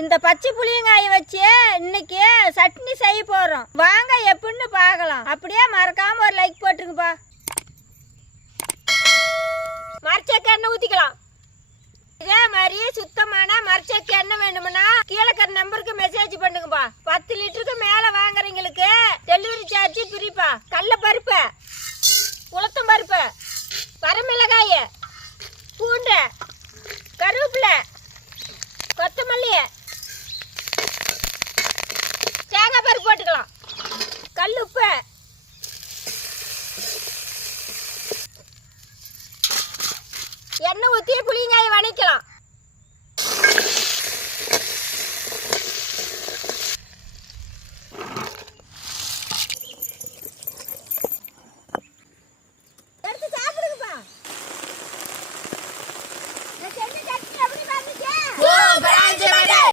இந்த பச்சை புளியங்காயை வச்சு இன்னைக்கு சட்னி செய்ய போறோம். வாங்க எப்படின்னு பார்க்கலாம். அப்படியே மறக்காம ஒரு லைக் போட்டுருங்கப்பா. மரச்செக்கு எண்ணெய் ஊத்திக்கலாம். இதே மாதிரி சுத்தமான மரச்செக்கு எண்ணெய் வேணும்னா கீழே இருக்கிற நம்பருக்கு